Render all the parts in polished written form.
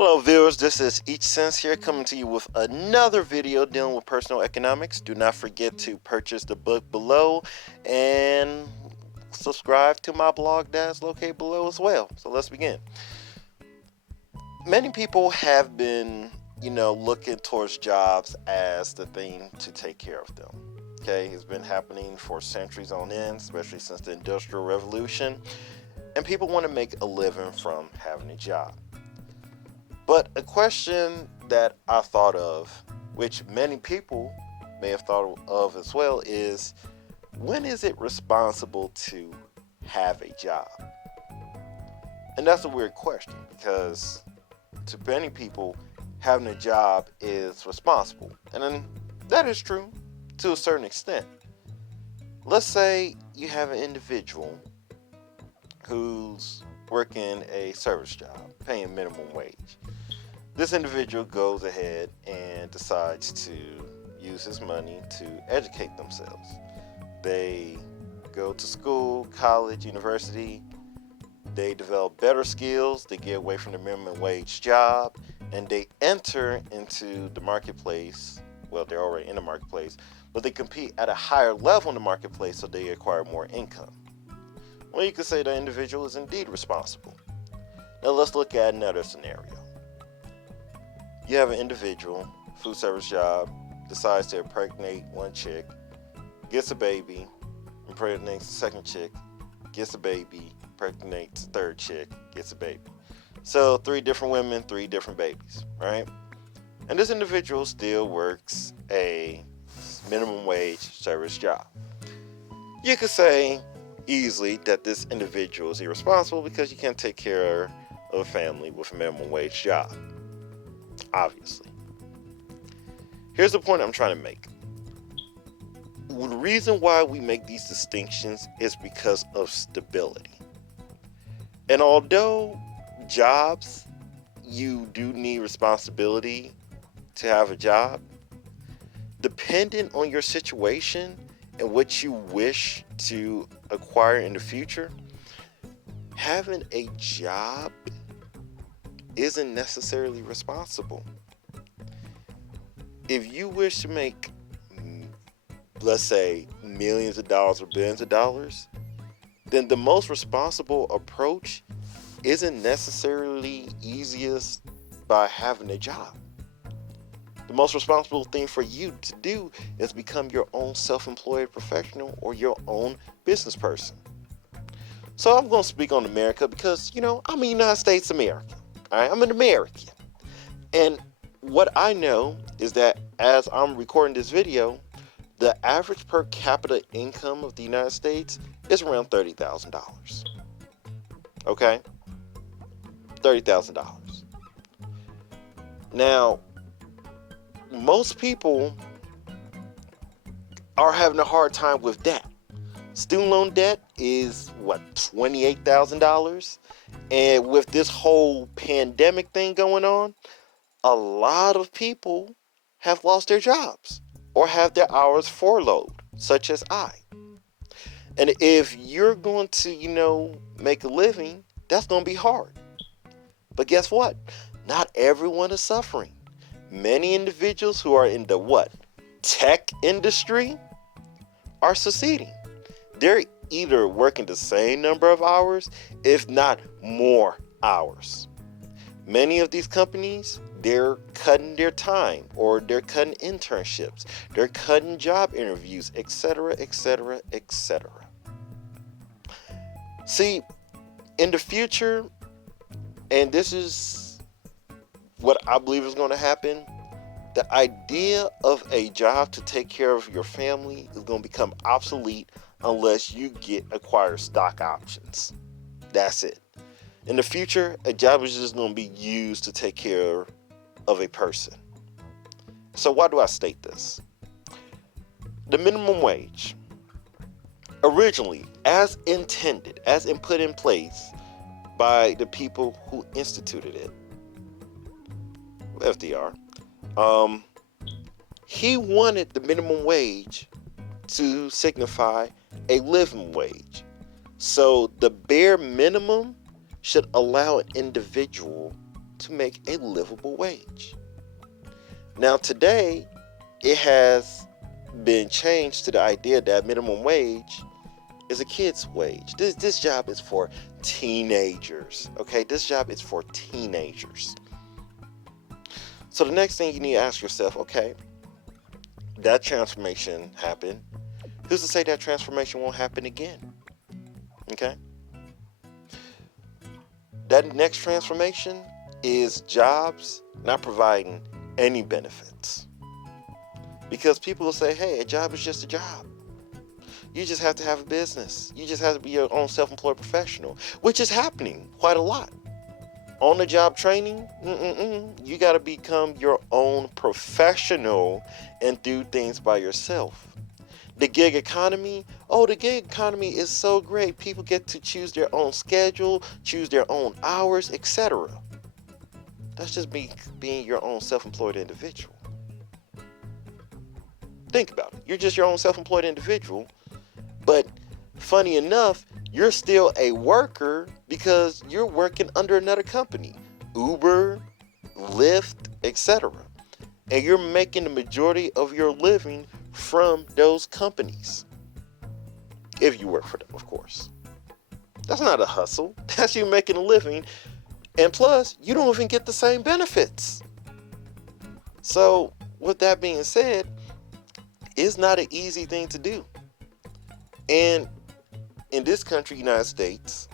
Hello viewers, this is Each Sense here coming to you with another video dealing with personal economics. Do not forget to purchase the book below and subscribe to my blog that's located below as well. So let's begin. Many people have been, looking towards jobs as the thing to take care of them. Okay, it's been happening for centuries on end, especially since the Industrial Revolution. And people want to make a living from having a job. But a question that I thought of, which many people may have thought of as well, is when is it responsible to have a job? And that's a weird question because to many people, having a job is responsible. And then that is true to a certain extent. Let's say you have an individual who's working a service job, paying minimum wage. This individual goes ahead and decides to use his money to educate themselves. They go to school, college, university. They develop better skills. They get away from the minimum wage job, and they enter into the marketplace. Well, they're already in the marketplace, but they compete at a higher level in the marketplace so they acquire more income. Well, you could say the individual is indeed responsible. Now let's look at another scenario. You have an individual, food service job, decides to impregnate one chick, gets a baby, impregnates the second chick, gets a baby, impregnates the third chick, gets a baby. So 3 different women, 3 different babies, right? And this individual still works a minimum wage service job. You could say easily that this individual is irresponsible because you can't take care of a family with a minimum wage job. Obviously. Here's the point I'm trying to make. The reason why we make these distinctions is because of stability. And although jobs, you do need responsibility to have a job, depending on your situation and what you wish to acquire in the future, having a job isn't necessarily responsible. If you wish to make, let's say, millions of dollars or billions of dollars, then the most responsible approach isn't necessarily easiest by having a job. The most responsible thing for you to do is become your own self-employed professional or your own business person. So I'm going to speak on America because, I'm a United States American. All right, I'm an American. And what I know is that as I'm recording this video, the average per capita income of the United States is around $30,000. Okay? $30,000. Now, most people are having a hard time with that. Student loan debt is $28,000? And with this whole pandemic thing going on, a lot of people have lost their jobs or have their hours furloughed, such as I. And if you're going to, make a living, that's going to be hard. But guess what? Not everyone is suffering. Many individuals who are in the tech industry are succeeding. They're either working the same number of hours, if not more hours. Many of these companies, they're cutting their time, or they're cutting internships, they're cutting job interviews, etc., etc., etc. See, in the future, and this is what I believe is going to happen, the idea of a job to take care of your family is going to become obsolete unless you acquire stock options. That's it. In the future, a job is just going to be used to take care of a person. So why do I state this? The minimum wage, originally, as intended, as put in place by the people who instituted it, FDR, he wanted the minimum wage to signify a living wage. So the bare minimum should allow an individual to make a livable wage. Now today, it has been changed to the idea that minimum wage is a kid's wage. This job is for teenagers. Okay, this job is for teenagers. So the next thing you need to ask yourself, okay, that transformation happened. Who's to say that transformation won't happen again? Okay? That next transformation is jobs not providing any benefits. Because people will say, hey, a job is just a job. You just have to have a business. You just have to be your own self-employed professional, which is happening quite a lot. On the job training, you got to become your own professional and do things by yourself. The gig economy, the gig economy is so great. People get to choose their own schedule, choose their own hours, etc. That's just being your own self-employed individual. Think about it. You're just your own self-employed individual, but funny enough, you're still a worker because you're working under another company, Uber, Lyft, etc. And you're making the majority of your living from those companies. If you work for them, of course. That's not a hustle. That's you making a living. And plus, you don't even get the same benefits. So, with that being said, it's not an easy thing to do. And in this country, United States,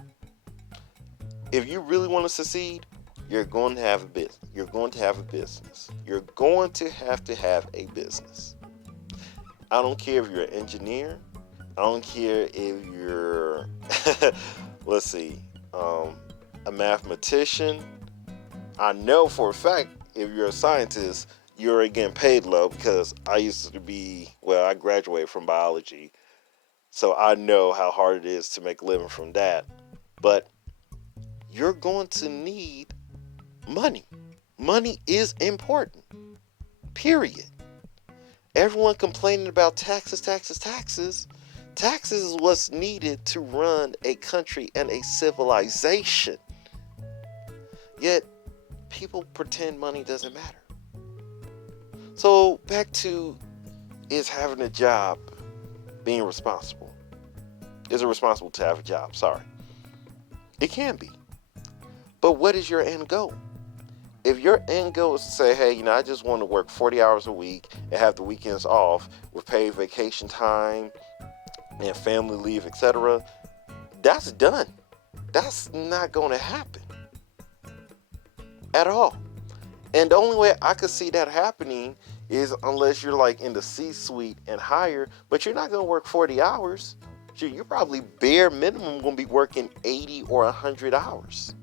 if you really want to succeed, you're going to have a business. You're going to have a business. You're going to have a business. I don't care if you're an engineer. I don't care if you're, a mathematician. I know for a fact if you're a scientist, you're getting paid low because I graduated from biology. So I know how hard it is to make a living from that. But you're going to need money. Money is important. Period. Everyone complaining about taxes. Taxes is what's needed to run a country and a civilization. Yet, people pretend money doesn't matter. So, back to, is having a job being responsible? Is it responsible to have a job? Sorry. It can be. But what is your end goal? If your end goal is to say, hey, I just want to work 40 hours a week and have the weekends off with paid vacation time and family leave, etc., that's done. That's not going to happen at all. And the only way I could see that happening is unless you're like in the C-suite and higher, but you're not going to work 40 hours. You're probably bare minimum going to be working 80 or 100 hours.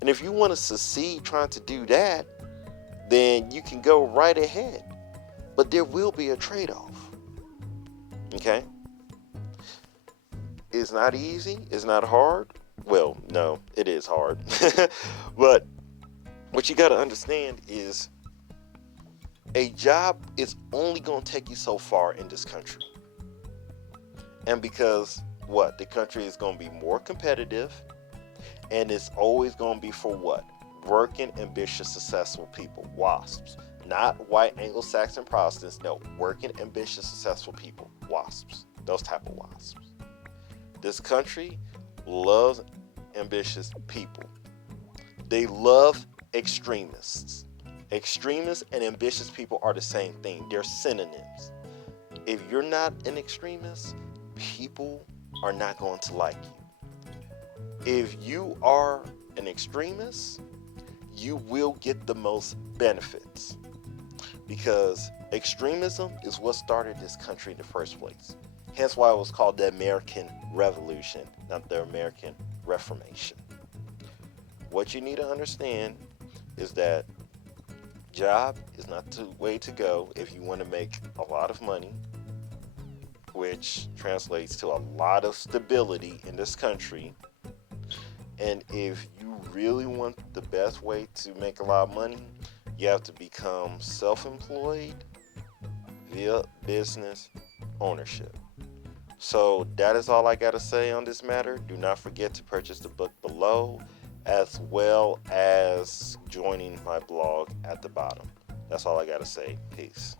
And if you want to succeed trying to do that, then you can go right ahead. But there will be a trade-off. Okay? It's not easy. It's not hard. Well, no, it is hard. But what you got to understand is a job is only going to take you so far in this country. And because the country is going to be more competitive, and it's always going to be for what? Working, ambitious, successful people, WASPs. Not white Anglo-Saxon Protestants, no, working, ambitious, successful people, WASPs. Those type of WASPs. This country loves ambitious people. They love extremists. Extremists and ambitious people are the same thing. They're synonyms. If you're not an extremist, people are not going to like you. If you are an extremist, you will get the most benefits. Because extremism is what started this country in the first place. Hence why it was called the American Revolution, not the American Reformation. What you need to understand is that job is not the way to go if you want to make a lot of money, which translates to a lot of stability in this country. And if you really want the best way to make a lot of money, you have to become self-employed via business ownership. So that is all I got to say on this matter. Do not forget to purchase the book below. as well as joining my blog at the bottom. That's all I got to say. Peace.